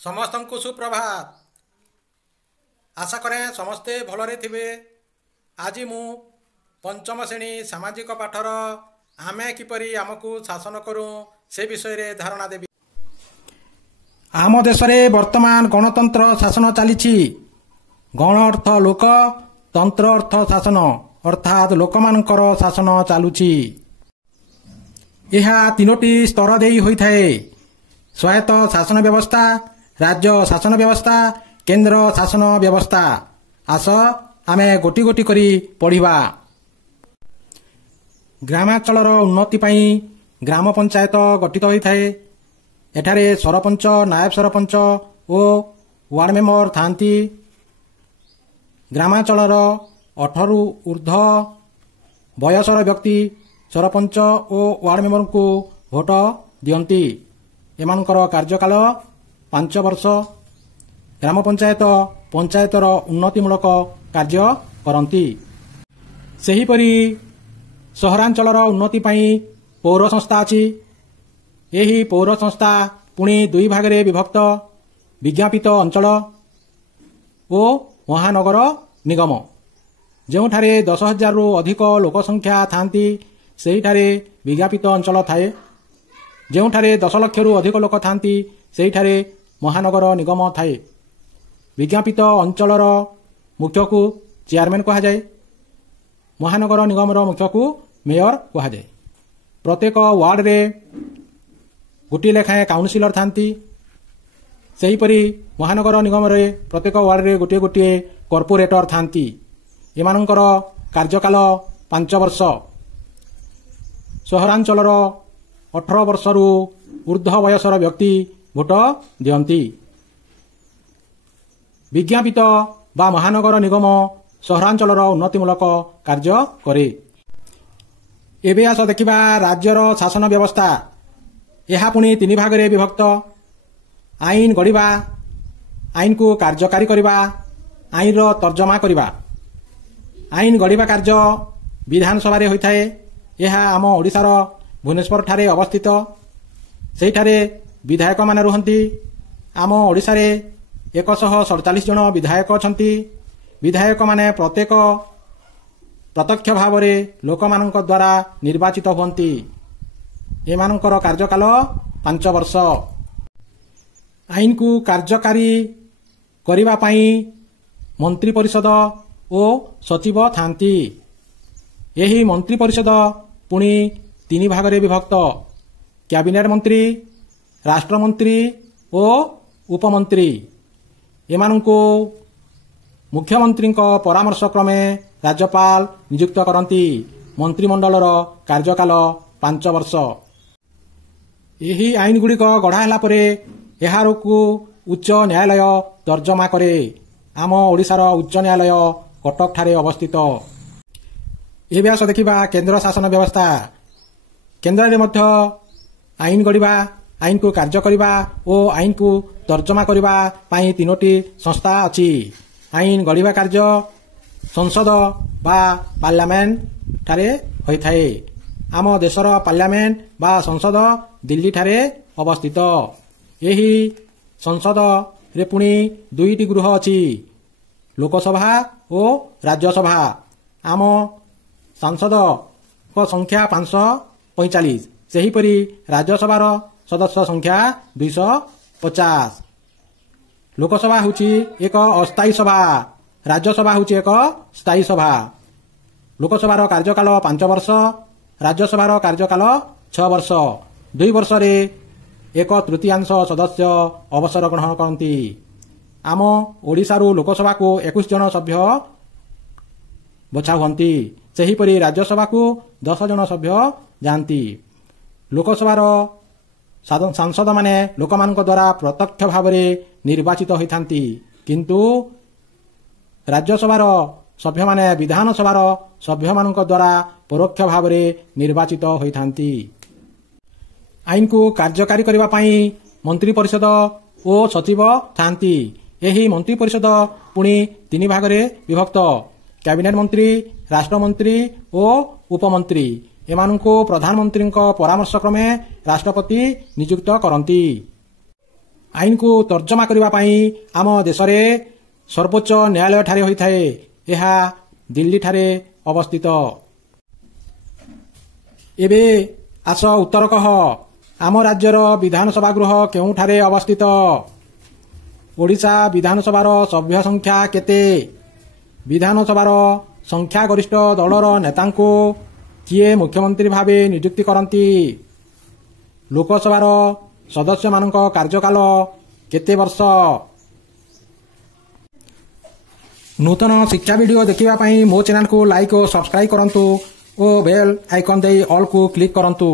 समस्त को सुप्रभात। आशा करें समस्ते भलरे थिबे। आज मु पंचम श्रेणी सामाजिक पाठर आमे किपरि आमको शासन करूं से विषय रे धारणा देबी। आम देश रे वर्तमान गणतंत्र शासन चली। गण अर्थ लोक, तंत्र अर्थ शासन, अर्थात लोकमानकर शासन चलुची। यह तीनोटी स्तर देई होई थाए। स्वायत्त शासन व्यवस्था, राज्य शासन व्यवस्था, केंद्र शासन व्यवस्था। आस आमे गोटी गोटी करी पढ़िबा। ग्रामांचलर उन्नति पई ग्राम पंचायत गठित होई थाए। एठारे सरपंच, नायब सरपंच ओ वार्ड मेंबर थांती। ग्रामांचलर 18 ऊर्ध्व बयसर व्यक्ति सरपंच ओ वार्ड मेंबर को भोट दियंती। एमानकर कार्यकाल 5 वर्ष। ग्राम पंचायत पंचायतर उन्नतिमूलक कार्य करती। सेहीपरि सहरांचलर उन्नति पई पौर संस्था अछि। यही पौर संस्था पुणी 2 भागरे विभक्त। विज्ञापित अंचल ओ महानगर निगम। जोठारे 10,000 रु अधिक लोक संख्या थांती सेहीठारे विज्ञापित अंचल थाए। जोठारे 10 लाख रु अधिक लोक थांती सेहीठारे महानगर निगम थाए। विज्ञापित अंचलर मुख्य को चेयरमैन कहा जाए। महानगर निगमर मुख्य को मेयर कहा जाए। प्रत्येक वार्ड रे गोटी लेखाएं काउंसिलर थांती। सेहीपरि महानगर निगम रे प्रत्येक वार्ड रे गोटे गोटे कॉर्पोरेटर थांती। एमानकर कार्यकाल 5 वर्ष। सहरांचलर 18 वर्ष रु ऊर्ध्व बयसर व्यक्ति भोट दियंती। विज्ञापित बा महानगर निगम सहरांचलर उन्नतिमूलक कार्य करे। एबे आस देखिबा राज्यर शासन व्यवस्था। यह पुणी 3 भागरे विभक्त। आईन गढ़िबा, आईन को कार्यकारी करिबा, आईन रो तर्जमा करिबा। आईन गढ़िबा कार्य विधानसभा रे होइथाए। यह आम ओडिशार भुवनेश्वर ठारे अवस्थित। सेठारे विधायक माने रुहंती। आम ओडिशा रे 147 जन विधायक अछंती। विधायक माने प्रत्यक्ष भाव रे लोकमानक द्वारा निर्वाचित हुअंती। एमानकर कार्यकाल 5 वर्ष। आईन को कार्यकारी करिबा पई मंत्री परिषद ओ सचिव थांती। यही मंत्री परिषद पुणी 3 भागरे विभक्त। कैबिनेट मंत्री, राष्ट्रमंत्री ओ उपमंत्री। एमानंको मुख्यमंत्री परामर्श क्रमे राज्यपाल नियुक्त करती। मंत्रिमंडलर कार्यकाल 5 वर्ष। यही आईन गुड़िक गढ़ा ହେଲା ପରେ ଏହାରକୁ उच्च न्यायालय तर्जमा करे। आम ओडिशार उच्च न्यायालय कटक ठारे अवस्थित। एबे आस देखिबा केंद्र शासन व्यवस्था। केंद्र रे मध्य आईन गढ़िबा, आईन को कार्य करिबा ओ आईन को तर्जमा करिबा पई 3टी संस्था अछि। आईन गढ़िबा कार्य संसद बा पार्लियामेंट ठारे होइथाए। आम देशर पार्लियामेंट बा संसद दिल्ली ठारे अवस्थित। यही संसद रे पुणी 2टी गृह अछि, लोकसभा ओ राज्यसभा। आम सांसद को संख्या 545। सेहीपरि राज्यसभार सदस्य संख्या 250। लोकसभा होची एक अस्थायी सभा, राज्यसभा होची एक स्थायी सभा। लोकसभार कार्यकाल 5 वर्ष, राज्यसभार कार्यकाल 6 वर्ष। 2 वर्ष रे 1/3 सदस्य अवसर ग्रहण करती। आम ओडिशारू लोकसभा को 21 जन सभ्य बछा हुअंती। सेहीपरि राज्यसभा को 10 जन सभ्य जानती। लोकसभार सांसद माने लोकमानक द्वारा प्रत्यक्ष भाव रे निर्वाचित होइथांती, किंतु राज्यसभार सभ्य माने विधानसभार सभ्य मानक द्वारा परोक्ष भाव रे निर्वाचित होइथांती। आईन को कार्यकारी करिबा पई मंत्री परिषद ओ सचिव थांती। यही मंत्री परिषद पुणी 3 भागरे विभक्त। कैबिनेट मंत्री, राष्ट्रमंत्री ओ उपमंत्री। एमानंको प्रधानमंत्री परामर्श क्रमे राष्ट्रपति नियुक्त करती। ଆଇନକୁ ତର୍ଜମା କରିବା ପାଇଁ ଆମ ଦେଶରେ ସର୍ବୋଚ୍ଚ ନ୍ୟାୟାଳୟଠାରେ ହୋଇଥାଏ। ଏହା ଦିଲ୍ଲୀଠାରେ ଅବସ୍ଥିତ। ଏବେ ଆସ ଉତ୍ତର କହ, ଆମ ରାଜ୍ୟର ବିଧାନସଭା ଗୃହ କେଉଁଠାରେ ଅବସ୍ଥିତ? ଓଡ଼ିଶା ବିଧାନସଭାର ସଭ୍ୟ ସଂଖ୍ୟା କେତେ? ବିଧାନସଭାର ସଂଖ୍ୟାଗରିଷ୍ଠ ଦଳର ନେତାଙ୍କୁ କିଏ ମୁଖ୍ୟମନ୍ତ୍ରୀ ଭାବେ ନିଯୁକ୍ତି କରନ୍ତି? ଲୋକସଭାର ସଦସ୍ୟମାନଙ୍କ କାର୍ଯ୍ୟକାଳ କେତେ ବର୍ଷ? ନୂତନ ଶିକ୍ଷା ଭିଡ଼ିଓ ଦେଖିବା ପାଇଁ ମୋ ଚ୍ୟାନେଲକୁ ଲାଇକ୍ ଓ ସବସ୍କ୍ରାଇବ୍ କରନ୍ତୁ ଓ ବେଲ୍ ଆଇକନ୍ ଦେଇ ଅଲ୍କୁ କ୍ଲିକ୍ କରନ୍ତୁ।